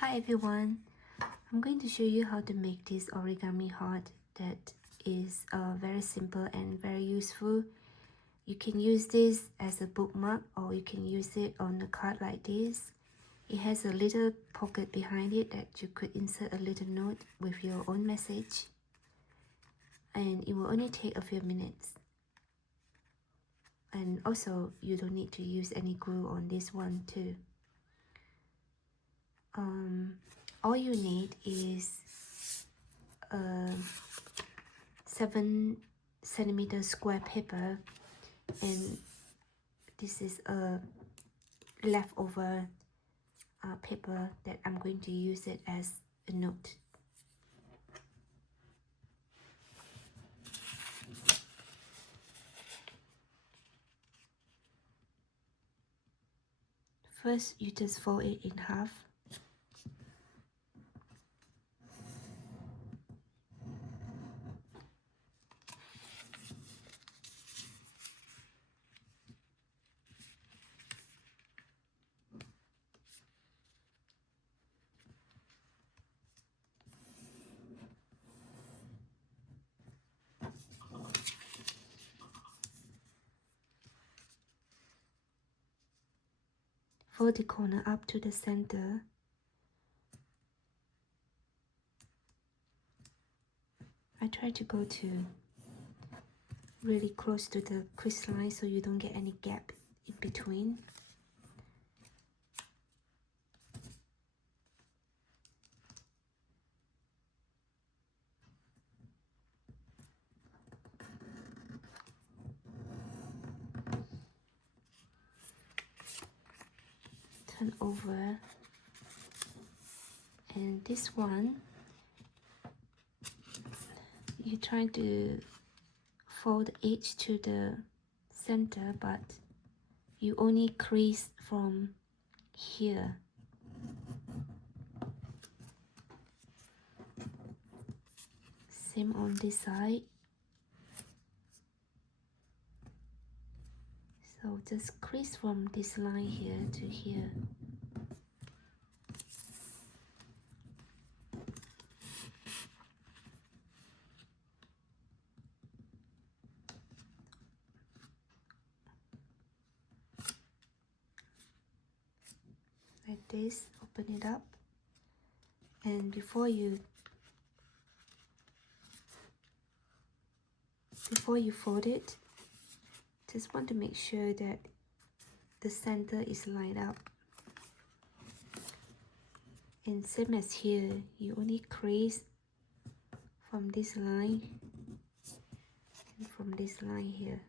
Hi everyone, I'm going to show you how to make this origami heart that is very simple and very useful. You can use this as a bookmark or you can use it on a card like this. It has a little pocket behind it that you could insert a little note with your own message, and it will only take a few minutes. And also you don't need to use any glue on this one too. All you need is a 7cm square paper, and this is a leftover paper that I'm going to use it as a note. First, you just fold it in half. Fold the corner up to the center. I try to go to really close to the crease line so you don't get any gap in between. Turn over, and this one you try to fold the edge to the center, but you only crease from here. Same on this side. So just crease from this line here to here. Like this, open it up, and before you fold it, just want to make sure that the center is lined up. And same as here, you only crease from this line and from this line here.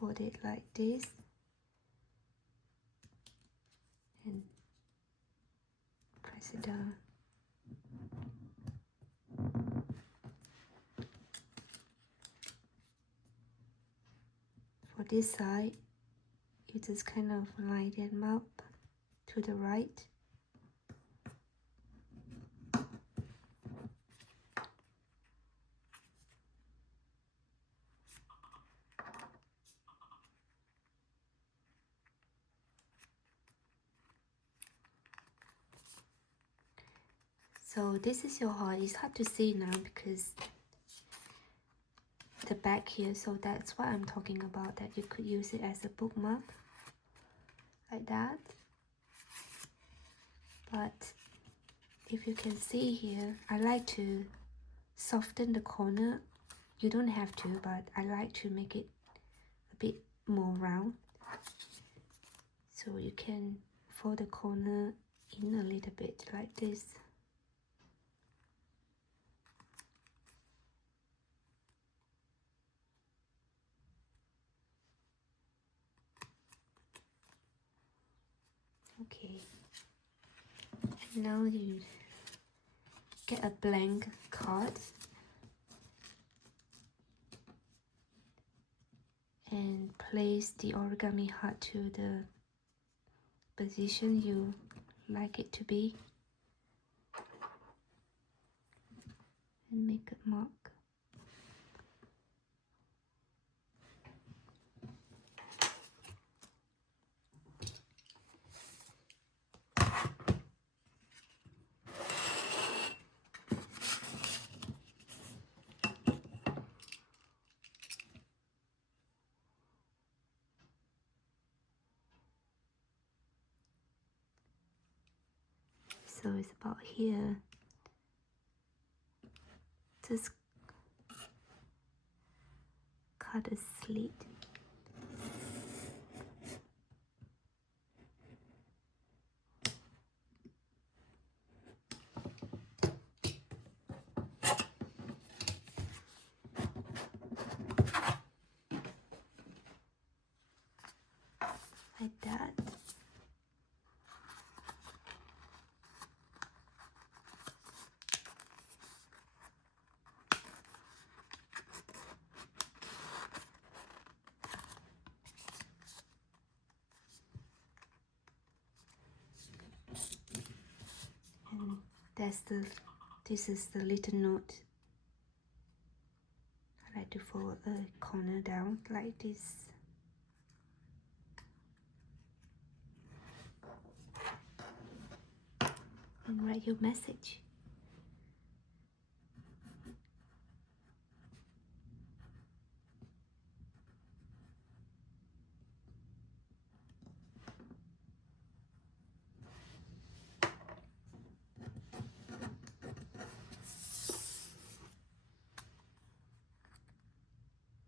Fold it like this, and press it down. For this side, you just kind of line them up to the right. So this is your heart. It's hard to see now because the back here, so that's what I'm talking about, that you could use it as a bookmark like that. But if you can see here, I like to soften the corner. You don't have to, but I like to make it a bit more round. So you can fold the corner in a little bit like this. Okay, now you get a blank card and place the origami heart to the position you like it to be, and make a mark. So it's about here. Just cut a slit. Like that. And this is the little note. I like to fold a corner down like this. And write your message.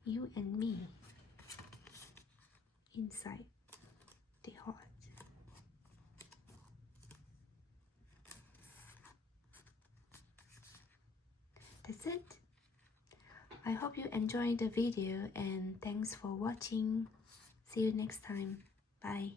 You and me inside the heart. That's it. I hope you enjoyed the video and thanks for watching. See you next time. Bye.